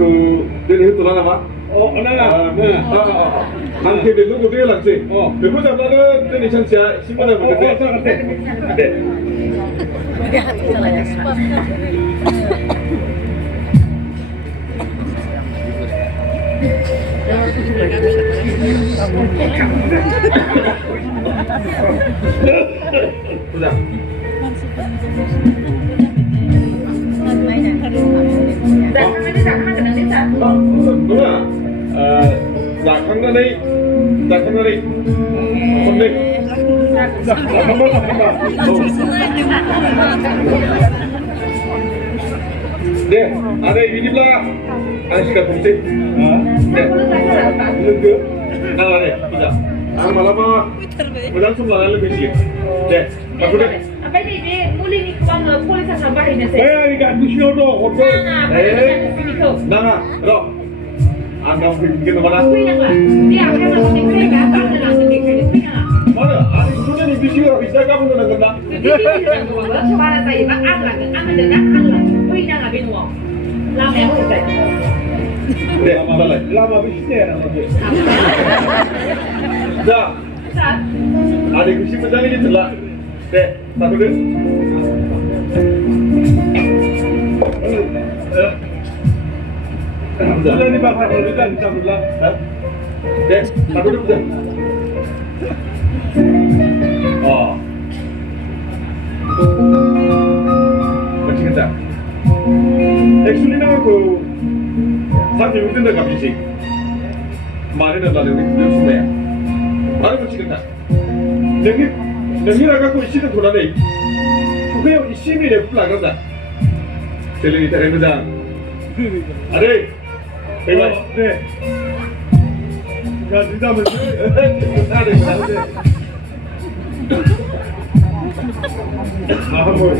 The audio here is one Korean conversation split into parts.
그 내일 돌아나 봐. 하나. 한테 내가 또 되게 낫지. 내가 잡다는 내일 찬스야. 신문에 보게 돼. 보자. 누나, 작한다네. 건네. 네, 안에 이길라. 안씨가 동생. 네. 나와래. 보자. 말아봐. 보자 좀 말하려 그지. 네. 바꾸래. Apa ini mulai ni kuang polis sampai ini sih. 이거 안 드시어도 어때? 나가. 너. 안녕 비기는 거라. Dia akan melakukan kerja apa dengan kerja. 맞아. 아니 소년이 비시가 비싸 까보는 건가? Coba saya pak agak dengan agak. Kuina nggak bingung. Lama yang kita. 네, 말래. 라마 비시네라. 자. 아니 그 신부장님이 들라. 네, 바꾸래. ini bakal kita bilang. 네, 바꾸래 보자. 미치겠다. 액션이 나오고 사람이 웃는다 갑자기. 말이 나라는 게 무슨이야? 말이 미치겠다. 너희 나가고 이시는 돌아내. 그게 이심이 내 풀나간다. 셀링이 대회장. 아래. 대박. 네. 야, 진짜면 잘해. 뭐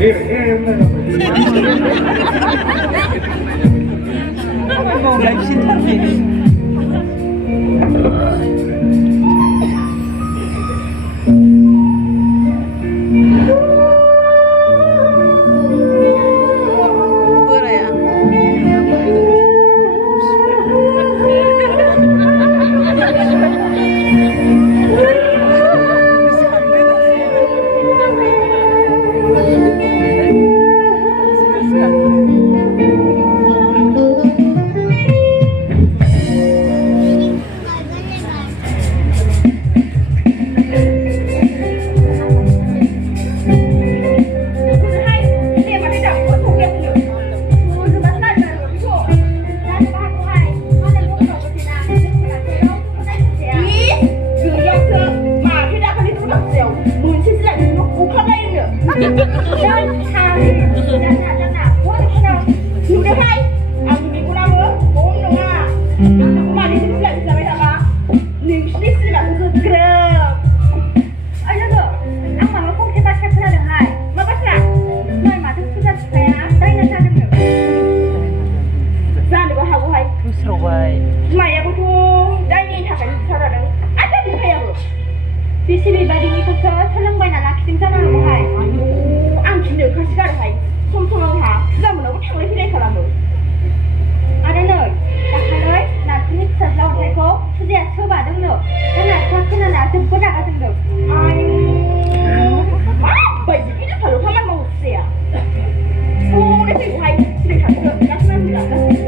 Bisini badini ko solangbay na lakitin sana mo hay. Ang kinyo kasi ka hay. Sumsumang ha. Zaman mo tangay pinay ka lang mo. Ada no. Takalay na tinit sa lawan hay ko. Sudiya soba dong no. Kana sakina na tempo na ka dong. Ay. Bay ini kalau kaman mau siya. Oh, ini hay. Sini ka ko. Kasman bila kasman.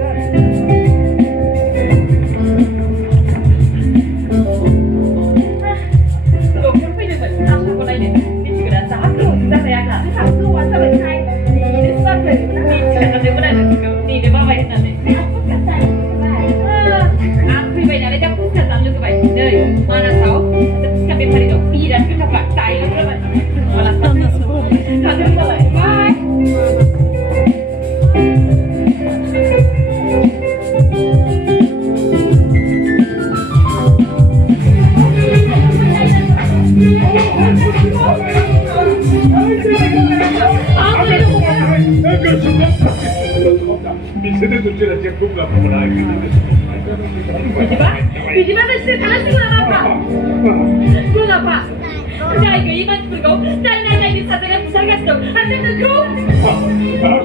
나이가 이만 풀고 나이 사대가 부상했어. 안 되는 거.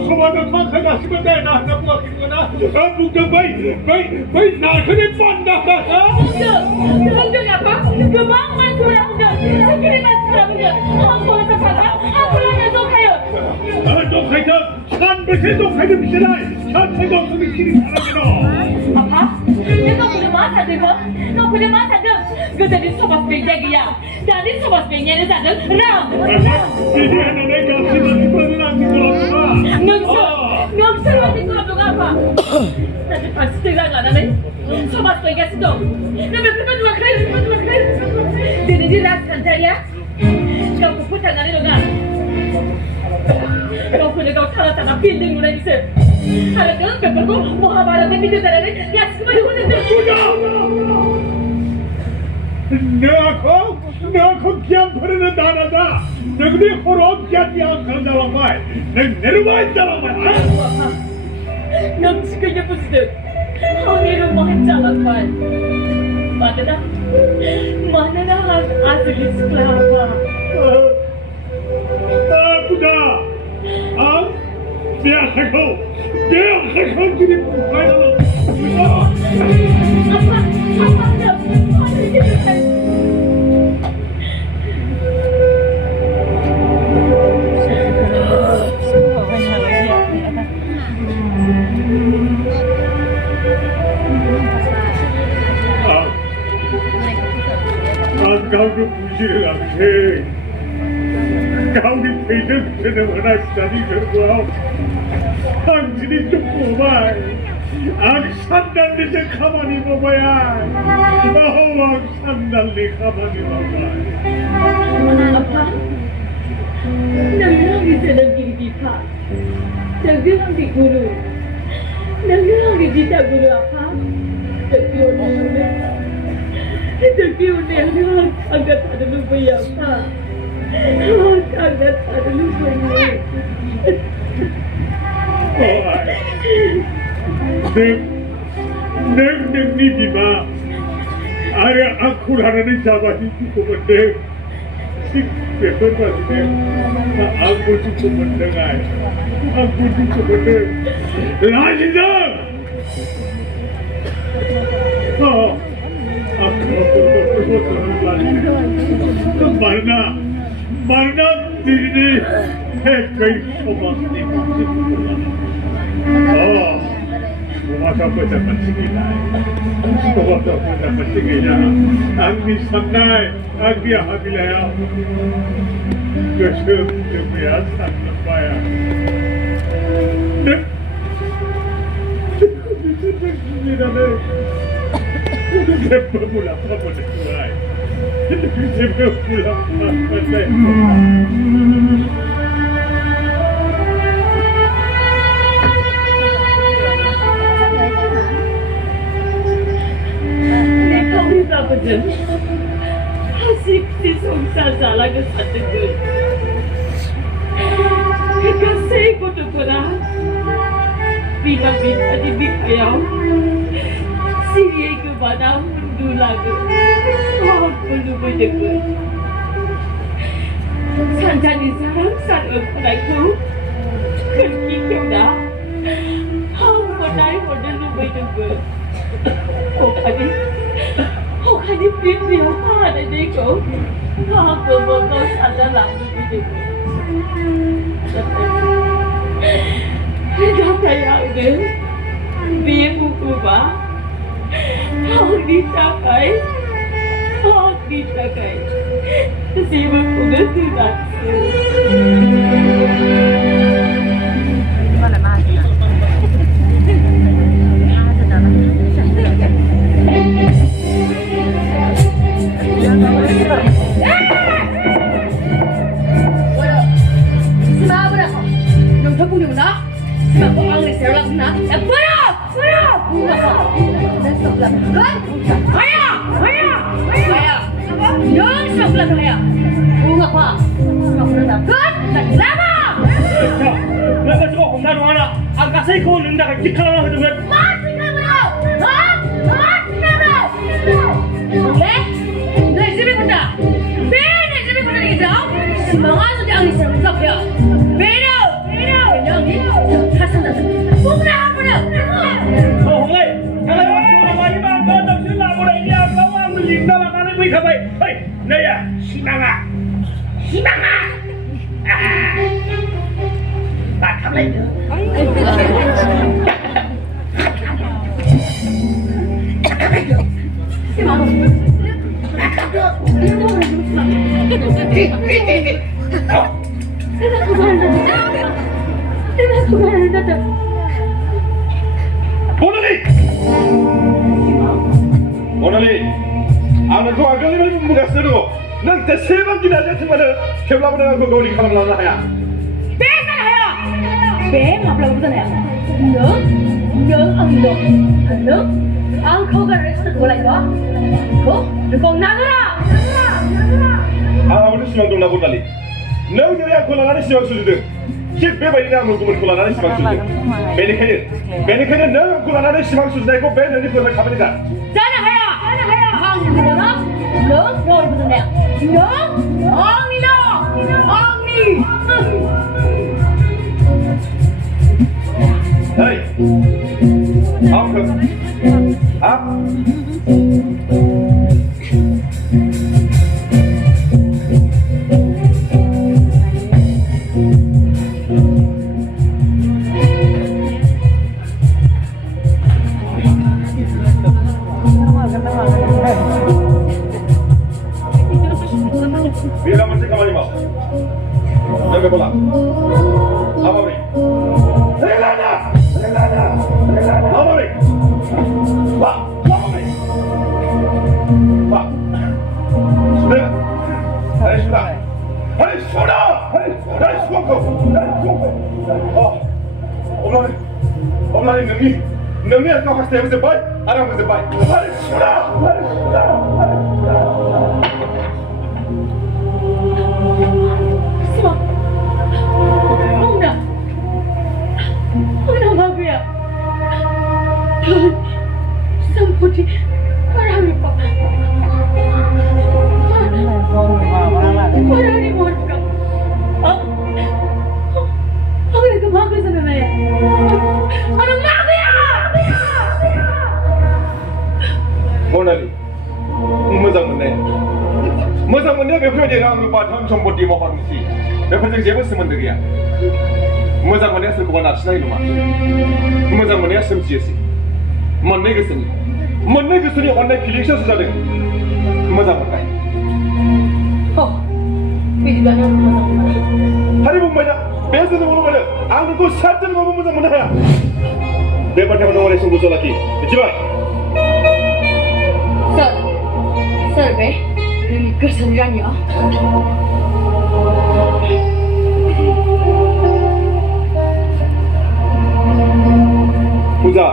소만은 만나시면 돼. 나 뭐하기구나. 뭉경바이 나 그래 빤다. 뭉경 아빠 그만만 돌아보면 새끼리만 돌아보면 한번에서 살아 한번에서 가요. 녹화이다. 산부세 녹화이다 미시라이. 산세가 없으면 길이 사라지노. 아빠 내가 그래 마사들고 너 그래 마사들 그들이 소바스페이야. 나는 소바스페이냐는 자는 이제는 내가 시도를 안 들어오구나. 명수로 들어오가 아빠. 나도 다시 생각 안 하네. 소바스페이가 시도. 너 몇번 누가 그래? 너희들이 라스칸자야? 너 부탁 안 해도가. 너 그래도 살았잖아. 빌딩 문에 있어. 하나는 몇번고 모하바라는 믿으다라는 야스만이 오는데. 내가 기안퍼르는 나라다. 너희들이 호로 기안이 그런 사람 말. 내려와 있잖아 말. 넌 지금 예쁘지들. 항의를 뭐 했잖아 말. 맞다. 마나나 아들이 스클라바. 아프다. 아? 미안하고 길이 부파요. 가우리 부실을 하게 가우리 페이는 하나 시다니 결과 당신이 좀 뽑아 악산달리지 가만히 봐봐야 악산달리 가만히 봐봐 아빠 너희랑이 되는 길이 비파 너희랑이 구루 너희랑이 지다 구루 아빠 너희 오늘 Tapi udah agak ada lupa ya Pak. Agak ada lupa Neng ni bima. Ada aku harani jawab itu kemudian si betul pasti. Aku cukup mendengar. Aku cukup mendengar. Lagi dah. Marna diri hekay somasti Masa ko sa pansigilay Masa ko sa pansigilay Ang misanay Ang biyahabilaya Gusto dumiyasan na paya Siempre pula pa po na kulay. Siempre pula pa po na Ikaw rin ako dyan. Hasik si sumsasala ka sa tigil. Kasi ko to na. Bina-bina di bikayaw. Siriay ko ba na dulag? Puluboy na ko. Sanjani sarang sarang panay ko. Kikikaw na. Hang panay mo na luboy na ko. Hokani pipiyaw ka na di ko. Hang pumagaw sana lang luboy na ko. Kaya din. Biyan mo ko ba? Hindi sakay. Kasi magpunan sila. Sumabot ako. Nung tapong yung na, sumabot ang reserve lang na. Bodo! Bunga ka. Nagsablat. Haya! Yung sablat haya. Bunga ka. Sumabot na. Naglama! Lakas ko kung naroon na. Ang kasay ko nung nakikita lang ako doon. Masing na mo daw! Ha? Masing na daw! Okay? Naisipin ko na! Naisipin ko na! Monali, आंनो थ' आगोलनिफ्राय बुंबोगासिनो दङ नों जेसेबां गिदिर जाथों मानो थेवब्लाबो नों आंखौ गावनि खालामलांनो हाया बे जानो हाया बे माब्लाबाबो जानो हाया नों आंखौ गारनानै सोरखौ लायबा नोंखौ नागारा आंहाबो सिमां दंना बरनालि नों जेरै आंखौ लानानै सिमां सुजुदों थिग बेबायदिनो आंबो गुबुनखौ लानानै सिमां सुजुदों बेनिखायनो नों आंखौ लानानै सिमां सुजुनायखौ बे नोंनि फोरमाय खामानि दा जानो हाया आंनि नों रावबो जानो हाया आंनि Hey! Alkım! Ha? Bila mesti kamar lima. Sampai pulang. Apa beri? Relana! Amore! Pak! Amore! Pak! Sudah? Sudah! Oh! Omlari nungi kau kasih yang terbaik, ada yang terbaik. Sudah! Sampai parami pa. Parami mo ka. Ako nagkamako sa nanay. Anong magya? Monali, मोजां मोननाया बेफोरबायदि रां रुपा धोन सम्पति महर मुस्रि बेफोरजों जेबो सोमोन्दो गैया मोजां मोननाया सोरखौबा नारसिननाय नङा मोजां मोननाया सोमजियोसै मोननै गोसोनि अननाय फिलिंसो जादों मोजां मोननाय बिदिब्ला नों मोजां मोननाय हारि बुंबाय ना बे जोनोमावल' मोनो आं नोंखौ सातजोनबाबो मोजां मोननो हाया बे बाथ्राखौ नों अराय सम गोसोआव लाखि मिथिबाय सोर बे नोंनि गोसोनि रानिया फुजा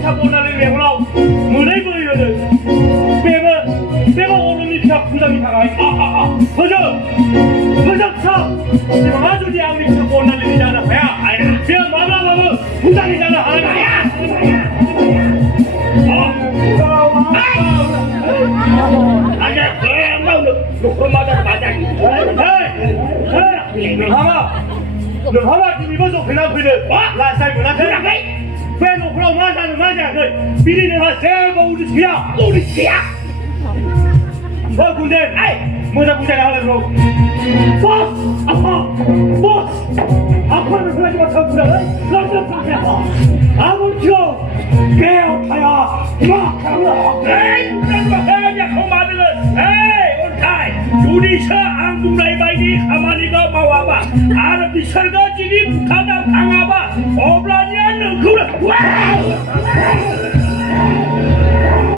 차 보나는 외고라고 문에 보이거든 빼가 오르니 차 부담이 다가 버저 지금 아주 네 아우리 차 보나는 봐야 아야 제가 마마 부담이잖아 아야 아니야 그럼 맞아 하마 지금 이거서 그냥 그래 라살 문화 그래 그래도 그럼 맞아 비리는 한 세번 우리 지야 뭐 군대 뭐자 군대가 하려고 보스 아파는 그러지 마 전부다 런던 상태 아무렇죠 깨어타야 막 하고 그러지 마 그만들어 온타이 유리샤 안국나이 바이니 가만히가 마와봐 아르비 설거지니 가다 강아봐 오브라니아 능구라 와